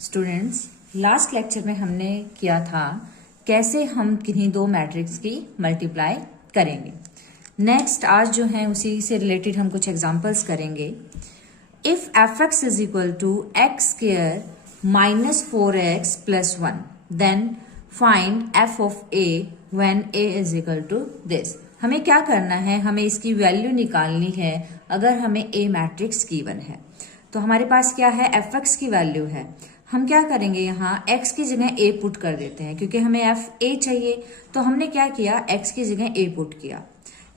Students, last lecture में हमने किया था कैसे हम किन्हीं दो मैट्रिक्स की मल्टीप्लाई करेंगे। नेक्स्ट आज जो है उसी से रिलेटेड हम कुछ एग्जांपल्स करेंगे। If f x is equal to x square minus 4x plus 1 then find f of a when a is equal to this. हमें क्या करना है, हमें इसकी वैल्यू निकालनी है अगर हमें ए मैट्रिक्स गिवन है। तो हमारे पास क्या है, एफ एक्स की वैल्यू है। हम क्या करेंगे, यहाँ x की जगह a पुट कर देते हैं क्योंकि हमें एफ ए चाहिए। तो हमने क्या किया, x की जगह a पुट किया,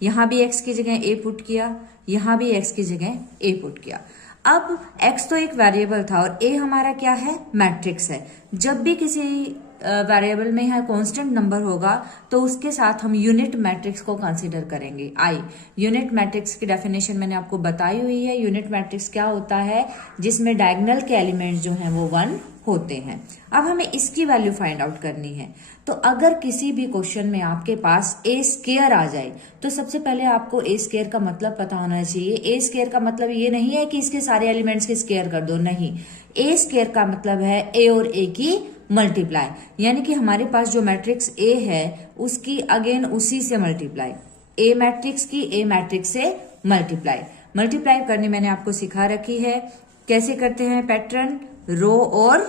यहाँ भी x की जगह a पुट किया, यहाँ भी x की जगह a पुट किया। अब x तो एक वेरिएबल था और a हमारा क्या है, मैट्रिक्स है। जब भी किसी वेरिएबल में है कांस्टेंट नंबर होगा तो उसके साथ हम यूनिट मैट्रिक्स को कंसीडर करेंगे। आई यूनिट मैट्रिक्स की डेफिनेशन मैंने आपको बताई हुई है। यूनिट मैट्रिक्स क्या होता है, जिसमें डायगोनल के एलिमेंट जो हैं वो 1 होते हैं। अब हमें इसकी वैल्यू फाइंड आउट करनी है। तो अगर किसी भी क्वेश्चन में आपके पास ए स्क्वायर आ जाए तो सबसे पहले आपको ए स्क्वायर का मतलब पता होना चाहिए। ए स्क्वायर का मतलब ये नहीं है कि इसके सारे एलिमेंट्स के स्क्वायर कर दो, नहीं। ए स्क्वायर का मतलब है ए और ए की मल्टीप्लाई, यानी कि हमारे पास जो मैट्रिक्स ए है उसकी अगेन उसी से मल्टीप्लाई, ए मैट्रिक्स की ए मैट्रिक्स से मल्टीप्लाई करनी मैंने आपको सिखा रखी है। कैसे करते हैं पैटर्न, रो और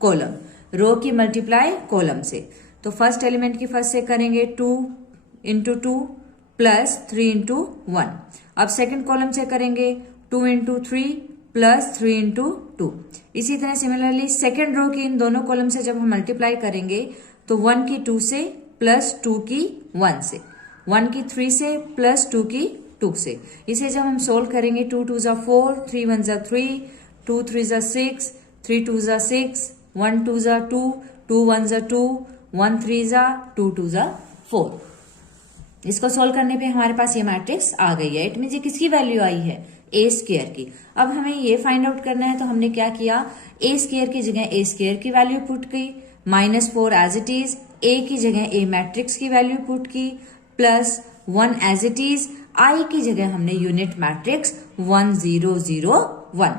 कॉलम, रो की मल्टीप्लाई कॉलम से। तो फर्स्ट एलिमेंट की फर्स्ट से करेंगे 2 इंटू 2 प्लस 3 इंटू 1। अब सेकेंड कॉलम से करेंगे 2 इंटू 3 प्लस 3 इंटू 2। इसी तरह सिमिलरली सेकेंड रो की इन दोनों कॉलम से जब हम मल्टीप्लाई करेंगे तो 1 की 2 से प्लस 2 की 1 से, 1 की 3 से प्लस 2 की 2 से। इसे जब हम सोल्व करेंगे 2 2 जा 4, 3 1 जा 3, 2 3 जा 6, 3 2 जा 6, 1 2 जा 2, 2 1 जा 2, 1 3 जा 2 2 जा 4। इसको सोल्व करने पे हमारे पास ये मैट्रिक्स आ गई है। इट मीन ये किसकी वैल्यू आई है, ए स्क्वायर की। अब हमें ये फाइंड आउट करना है तो हमने क्या किया, ए स्क्वायर की जगह ए स्क्वायर की वैल्यू पुट की, -4 एज इट इज, ए की जगह ए मैट्रिक्स की वैल्यू पुट की, प्लस 1 एज इट इज, आई की जगह हमने यूनिट मैट्रिक्स 1 0 0 1।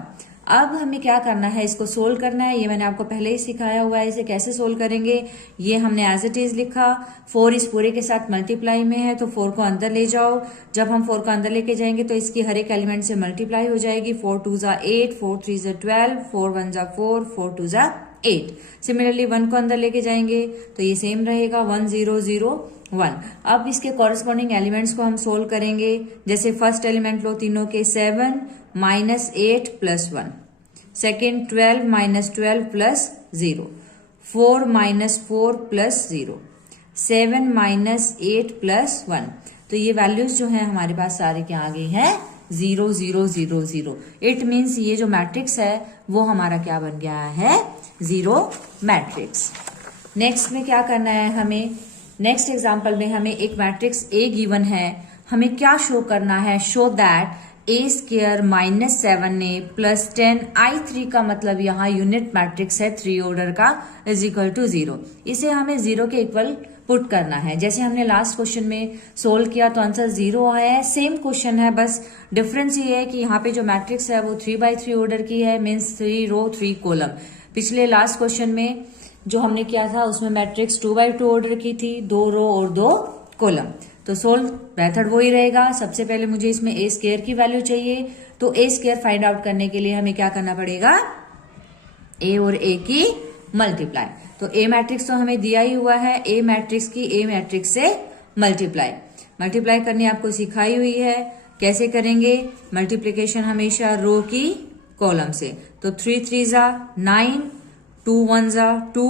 अब हमें क्या करना है, इसको सोल्व करना है। ये मैंने आपको पहले ही सिखाया हुआ है, इसे कैसे सोल्व करेंगे। ये हमने एज इट इज लिखा, 4 इस पूरे के साथ मल्टीप्लाई में है तो 4 को अंदर ले जाओ। जब हम 4 को अंदर लेके जाएंगे तो इसकी हर एक एलिमेंट से मल्टीप्लाई हो जाएगी। 4 2 जा 8, 4 3 जा 12, 4 1 जा 4, 4 2 जा 8। सिमिलरली 1 को अंदर लेके जाएंगे तो ये सेम रहेगा 1 0 0 1। अब इसके कॉरेस्पॉन्डिंग एलिमेंट्स को हम सोल्व करेंगे। जैसे फर्स्ट एलिमेंट लो तीनों के 7 -8 plus 1, second 12 -12 plus 0, 4 -4 plus 0, 7 -8 plus 1। तो ये वैल्यूज जो है हमारे पास सारे क्या आ गई है, 0 0 0 0। इट मीन्स ये जो मैट्रिक्स है वो हमारा क्या बन गया है, जीरो मैट्रिक्स। नेक्स्ट में क्या करना है हमें, नेक्स्ट एग्जाम्पल में हमें एक मैट्रिक्स ए गिवन है। हमें क्या शो करना है, show that A square -7a plus 10i3 का मतलब यहाँ यूनिट मैट्रिक्स है 3 ऑर्डर का, इज इक्वल टू 0। इसे हमें 0 के इक्वल पुट करना है। जैसे हमने लास्ट क्वेश्चन में सोल्व किया तो आंसर 0 आया है, सेम क्वेश्चन है, बस डिफरेंस ये है कि यहाँ पे जो मैट्रिक्स है वो 3/3 ऑर्डर की है, मीन्स 3 रो 3 कॉलम। पिछले लास्ट क्वेश्चन में जो हमने किया था उसमें मैट्रिक्स 2/2 ऑर्डर की थी, 2 रो और 2 कॉलम। तो सोल्व मेथड वही रहेगा। सबसे पहले मुझे इसमें ए स्क्वायर की वैल्यू चाहिए, तो ए स्क्वायर फाइंड आउट करने के लिए हमें क्या करना पड़ेगा, ए और ए की मल्टीप्लाई। तो ए मैट्रिक्स तो हमें दिया ही हुआ है, ए मैट्रिक्स की ए मैट्रिक्स से मल्टीप्लाई करनी आपको सिखाई हुई है। कैसे करेंगे, मल्टीप्लीकेशन हमेशा रो की कॉलम से। तो 3 3 जा 9, 2 1 जा 2,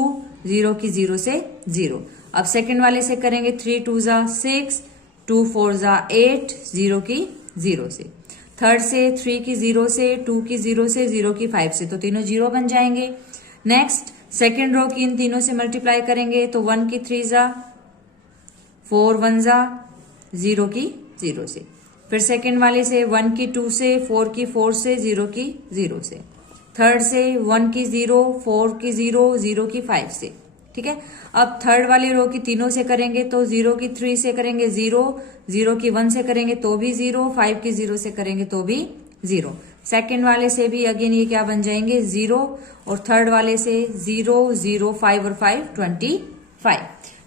0 की 0 से 0। अब सेकंड वाले से करेंगे 3 2 जा 6, 2 4 जा 8, 0 की 0 से। थर्ड से 3 की 0 से, 2 की 0 से, 0 की 5 से, तो तीनों 0 बन जाएंगे। नेक्स्ट सेकंड रो की इन तीनों से मल्टीप्लाई करेंगे तो 1 की 3 जा, 4 1 जा, 0 की 0 से। फिर सेकंड वाले से 1 की 2 से, 4 की 4 से, 0 की 0 से। थर्ड से 1 की 0, 4 की 0, 0 की 5 से। ठीक है। अब थर्ड वाली रो की तीनों से करेंगे तो 0 की 3 से करेंगे 0, 0 की 1 से करेंगे तो भी 0, 5 की 0 से करेंगे तो भी 0। सेकंड वाले से भी अगेन ये क्या बन जाएंगे 0, और थर्ड वाले से 0, 0, 5 और 5 25।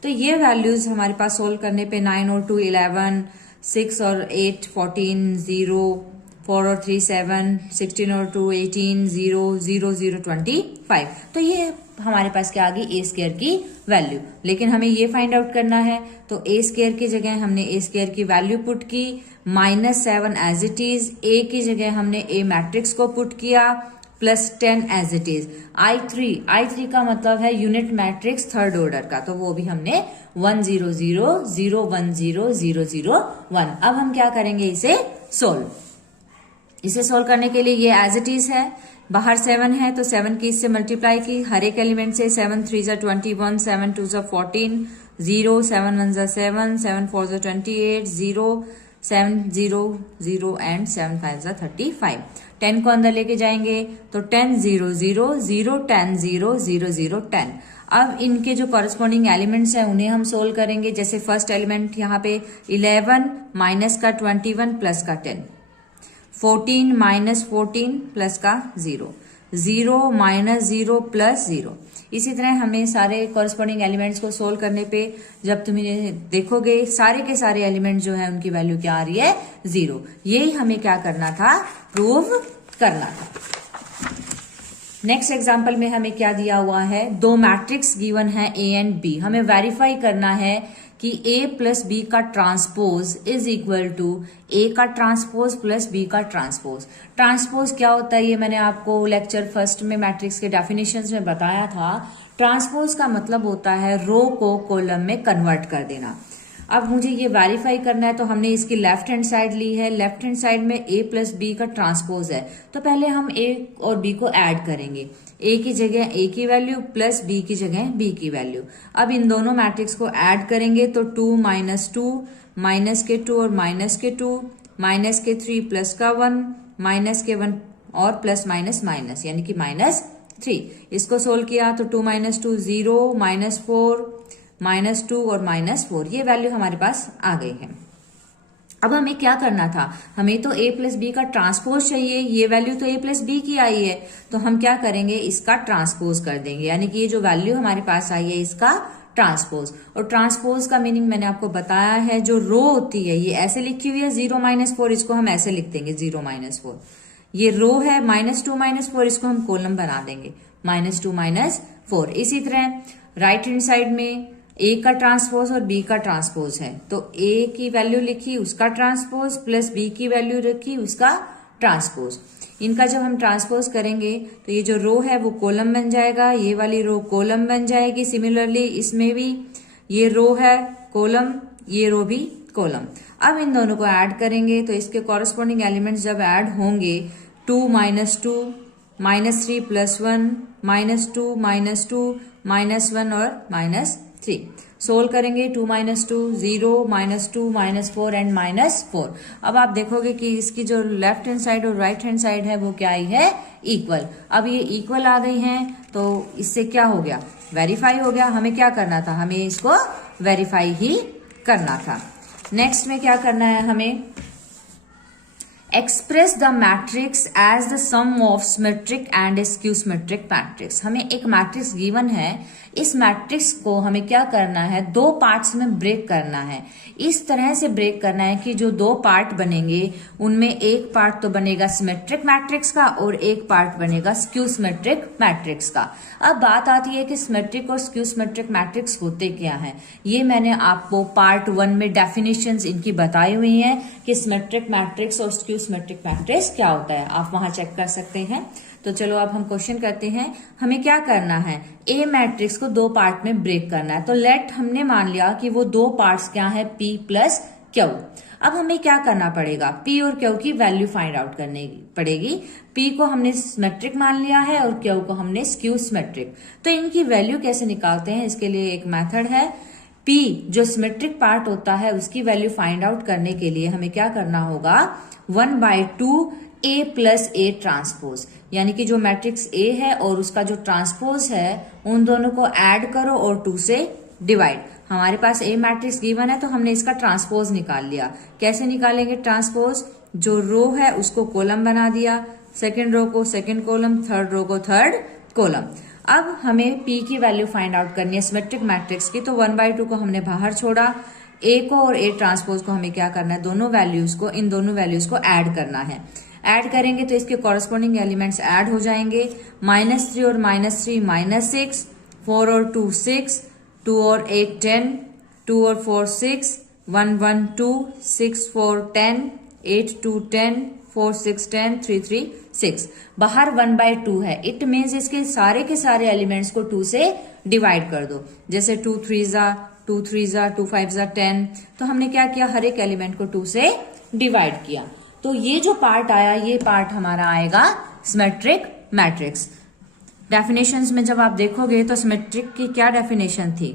तो ये वैल्यूज हमारे पास सोल्व करने पे 9 और 2 11, 6 और 8 14, 0, 4 और 3 7, 16 और 2 18, 0, 0, 0 25। तो ये हमारे पास क्या आ गई ए स्क्वायर की वैल्यू। लेकिन हमें ये फाइंड आउट करना है, तो ए स्क्वायर की जगह हमने ए स्क्वायर की वैल्यू पुट की, -7 एज इट इज, ए की जगह हमने ए मैट्रिक्स को पुट किया, +10 एज इट इज। I3 का मतलब है यूनिट मैट्रिक्स थर्ड ऑर्डर का, तो वो भी हमने 1 0 0 0 1 0 0 0 1। अब हम क्या करेंगे, इसे सोल्व करने के लिए ये एज इट इज है, बाहर 7 है तो 7 की इससे मल्टीप्लाई की, हर एक एलिमेंट से 7 3 जा 21, 7 2 जा 14, 0 7 1 जा 7, 7 4 जा 28, 0 7 0 0 एंड 7 5 जा 35। 10 को अंदर लेके जाएंगे तो 10 0 0 0 10 0 0 0 10। अब इनके जो कॉरेस्पॉन्डिंग एलिमेंट्स हैं उन्हें हम सोल्व करेंगे। जैसे फर्स्ट एलिमेंट यहाँ पे 11 माइनस का 21 प्लस का 10, 14 माइनस 14 प्लस का 0, 0 माइनस 0 प्लस 0। इसी तरह हमें सारे कॉरेस्पॉन्डिंग एलिमेंट्स को सोल्व करने पे जब तुम देखोगे सारे के सारे एलिमेंट जो है उनकी वैल्यू क्या आ रही है 0। यही हमें क्या करना था, प्रूव करना था। नेक्स्ट एग्जाम्पल में हमें क्या दिया हुआ है, दो मैट्रिक्स गिवन है ए एंड बी। हमें वेरीफाई करना है कि ए प्लस बी का ट्रांसपोज इज इक्वल टू ए का ट्रांसपोज प्लस बी का ट्रांसपोज। ट्रांसपोज क्या होता है ये मैंने आपको लेक्चर फर्स्ट में मैट्रिक्स के डेफिनेशंस में बताया था। ट्रांसपोज का मतलब होता है रो को कॉलम में कन्वर्ट कर देना। अब मुझे ये वेरीफाई करना है तो हमने इसकी लेफ्ट हैंड साइड ली है, लेफ्ट हैंड साइड में ए प्लस बी का ट्रांसपोज है, तो पहले हम ए और बी को ऐड करेंगे। ए की जगह ए की वैल्यू प्लस बी की जगह बी की वैल्यू। अब इन दोनों मैट्रिक्स को ऐड करेंगे तो 2 माइनस 2, माइनस के 2 और माइनस के 2, माइनस के 3 प्लस का 1, माइनस के 1 और प्लस माइनस माइनस यानी कि -3। इसको सोल्व किया तो 2 माइनस 2 0, -4, -2 और -4, ये वैल्यू हमारे पास आ गई है। अब हमें क्या करना था, हमें तो a प्लस बी का ट्रांसपोज चाहिए, ये वैल्यू तो a प्लस बी की आई है, तो हम क्या करेंगे इसका ट्रांसपोज कर देंगे, यानी कि ये जो वैल्यू हमारे पास आई है इसका ट्रांसपोज। और ट्रांसपोज का मीनिंग मैंने आपको बताया है, जो रो होती है ये ऐसे लिखी हुई है 0 -4, इसको हम ऐसे लिख देंगे 0 -4। ये रो है -2 -4, इसको हम कॉलम बना देंगे -2 -4। इसी तरह राइट हैंड साइड में ए का ट्रांसपोज और बी का ट्रांसपोज है, तो ए की वैल्यू लिखी उसका ट्रांसपोज प्लस बी की वैल्यू रखी उसका ट्रांसपोज। इनका जब हम ट्रांसपोज करेंगे तो ये जो रो है वो कॉलम बन जाएगा, ये वाली रो कॉलम बन जाएगी। सिमिलरली इसमें भी ये रो है कॉलम, ये रो भी कॉलम। अब इन दोनों को ऐड करेंगे तो इसके कॉरेस्पॉन्डिंग एलिमेंट्स जब ऐड होंगे 2 -2, -3 प्लस 1, -2 -2 -1 और -3। सोल्व करेंगे 2 -2 0, -2 -4 एंड -4। अब आप देखोगे कि इसकी जो लेफ्ट हैंड साइड और राइट हैंड साइड है वो क्या आई है, इक्वल। अब ये इक्वल आ गई हैं तो इससे क्या हो गया, वेरीफाई हो गया। हमें क्या करना था, हमें इसको वेरीफाई ही करना था। नेक्स्ट में क्या करना है, हमें express the matrix as the sum of symmetric and skew symmetric matrix. हमें एक मैट्रिक्स गिवन है, इस मैट्रिक्स को हमें क्या करना है, दो पार्ट्स में ब्रेक करना है। इस तरह से ब्रेक करना है कि जो दो पार्ट बनेंगे उनमें एक पार्ट तो बनेगा सिमेट्रिक मैट्रिक्स का और एक पार्ट बनेगा स्क्यू सिमेट्रिक मैट्रिक्स का। अब बात आती है कि सिमेट्रिक और स्क्यू सिमेट्रिक मैट्रिक्स होते क्या हैं। ये मैंने आपको पार्ट 1 में डेफिनेशंस इनकी बताई हुई हैं कि सिमेट्रिक मैट्रिक्स और स्क्यू सिमेट्रिक मैट्रिक्स क्या होता है, आप वहां चेक कर सकते हैं। तो चलो अब हम क्वेश्चन करते हैं। हमें क्या करना है, ए मैट्रिक्स को दो पार्ट में ब्रेक करना है। तो लेट हमने मान लिया कि वो दो पार्ट्स क्या है, P प्लस Q। अब हमें क्या करना पड़ेगा, P और Q की वैल्यू फाइंड आउट करने पड़ेगी। P को हमने सिमेट्रिक मान लिया है और Q को हमने स्क्यू सिमेट्रिक। तो इनकी वैल्यू कैसे निकालते हैं, इसके लिए एक मेथड है। P जो सिमेट्रिक पार्ट होता है उसकी वैल्यू फाइंड आउट करने के लिए हमें क्या करना होगा, 1/2 A प्लस A ट्रांसपोज, यानी कि जो मैट्रिक्स A है और उसका जो ट्रांसपोज है उन दोनों को ऐड करो और 2 से डिवाइड। हमारे पास A मैट्रिक्स गिवन है तो हमने इसका ट्रांसपोज निकाल लिया। कैसे निकालेंगे ट्रांसपोज? जो रो है उसको कॉलम बना दिया, सेकेंड रो को सेकेंड कॉलम, थर्ड रो को थर्ड कॉलम। अब हमें P की वैल्यू फाइंड आउट करनी है सिमेट्रिक मैट्रिक्स की, तो 1/2 को हमने बाहर छोड़ा, A को और A ट्रांसपोज को हमें क्या करना है, दोनों वैल्यूज को, इन दोनों वैल्यूज को ऐड करना है। ऐड करेंगे तो इसके कॉरेस्पॉन्डिंग एलिमेंट्स ऐड हो जाएंगे। -3 और -3 -6, 4 और 2 6, 2 और 8 10, 2 और 4 6, 1 1 2, 6 4 10, 8 2 10, 4 6 10, 3 3 6। बाहर 1/2 है, इट मीन्स इसके के सारे एलिमेंट्स को 2 से डिवाइड कर दो। जैसे 2 3 जा 2 3 जा 2 5 जा 10, तो हमने क्या किया, हर एक एलिमेंट को 2 से डिवाइड किया। तो ये जो पार्ट आया, ये पार्ट हमारा आएगा सिमेट्रिक मैट्रिक्स। डेफिनेशंस में जब आप देखोगे तो सिमेट्रिक की क्या डेफिनेशन थी,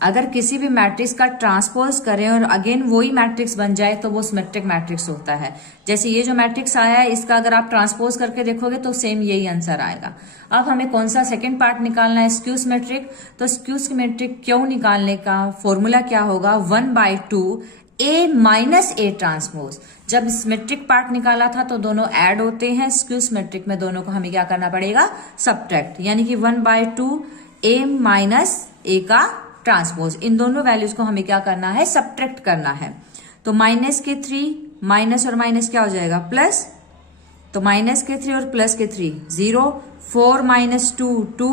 अगर किसी भी मैट्रिक्स का ट्रांसपोज करें और अगेन वही मैट्रिक्स बन जाए तो वो सिमेट्रिक मैट्रिक्स होता है। जैसे ये जो मैट्रिक्स आया है इसका अगर आप ट्रांसपोज करके देखोगे तो सेम यही आंसर आएगा। अब हमें कौन सा सेकंड पार्ट निकालना है, स्क्यू सिमेट्रिक। तो स्क्यू सिमेट्रिक क्यों निकालने का फॉर्मूला क्या होगा, 1/2 A माइनस A ट्रांसपोज। जब सिमेट्रिक पार्ट निकाला था तो दोनों ऐड होते हैं, स्क्यू सिमेट्रिक में दोनों को हमें क्या करना पड़ेगा, सबट्रैक्ट, यानी कि 1/2 A माइनस A का ट्रांसपोज। इन दोनों वैल्यूज को हमें क्या करना है, सबट्रैक्ट करना है। तो -3, माइनस और माइनस क्या हो जाएगा, प्लस, तो -3 और +3 0, 4 - 2 2,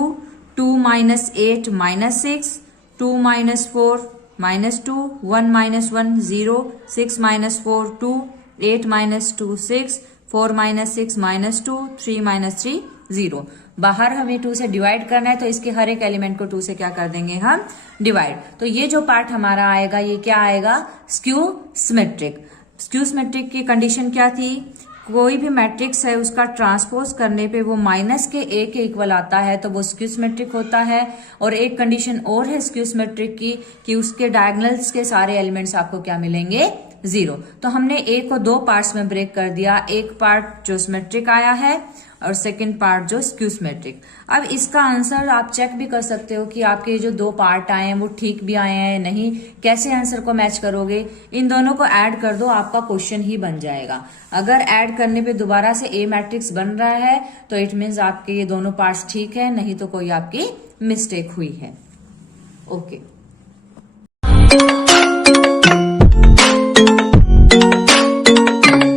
2 - 8 -6, 2 - 4 -2, 1 - 1 0, 6 - 4 2, 8 - 2 6, 4 - 6 -2, 3 - 3 0। बाहर हमें 2 से डिवाइड करना है तो इसके हर एक एलिमेंट को 2 से क्या कर देंगे हम, डिवाइड। तो ये जो पार्ट हमारा आएगा ये क्या आएगा, स्क्यू सिमेट्रिक। स्क्यू सिमेट्रिक की कंडीशन क्या थी, कोई भी मैट्रिक्स है उसका ट्रांसपोज करने पे वो -A के इक्वल आता है तो वो स्क्यू सिमेट्रिक होता है। और एक कंडीशन और है स्क्यू सिमेट्रिक की कि उसके डायगोनल्स के सारे एलिमेंट्स आपको क्या मिलेंगे, 0। तो हमने A को 2 पार्ट्स में ब्रेक कर दिया, एक पार्ट जो सिमेट्रिक आया है और सेकंड पार्ट जो स्क्यू सिमेट्रिक। अब इसका आंसर आप चेक भी कर सकते हो कि आपके जो 2 पार्ट आए हैं वो ठीक भी आए हैं नहीं, कैसे आंसर को मैच करोगे, इन दोनों को ऐड कर दो, आपका क्वेश्चन ही बन जाएगा। अगर ऐड करने पे दोबारा से A मैट्रिक्स बन रहा है तो इट मीन्स आपके ये दोनों पार्ट्स ठीक है, नहीं तो कोई आपकी मिस्टेक हुई है। ओके।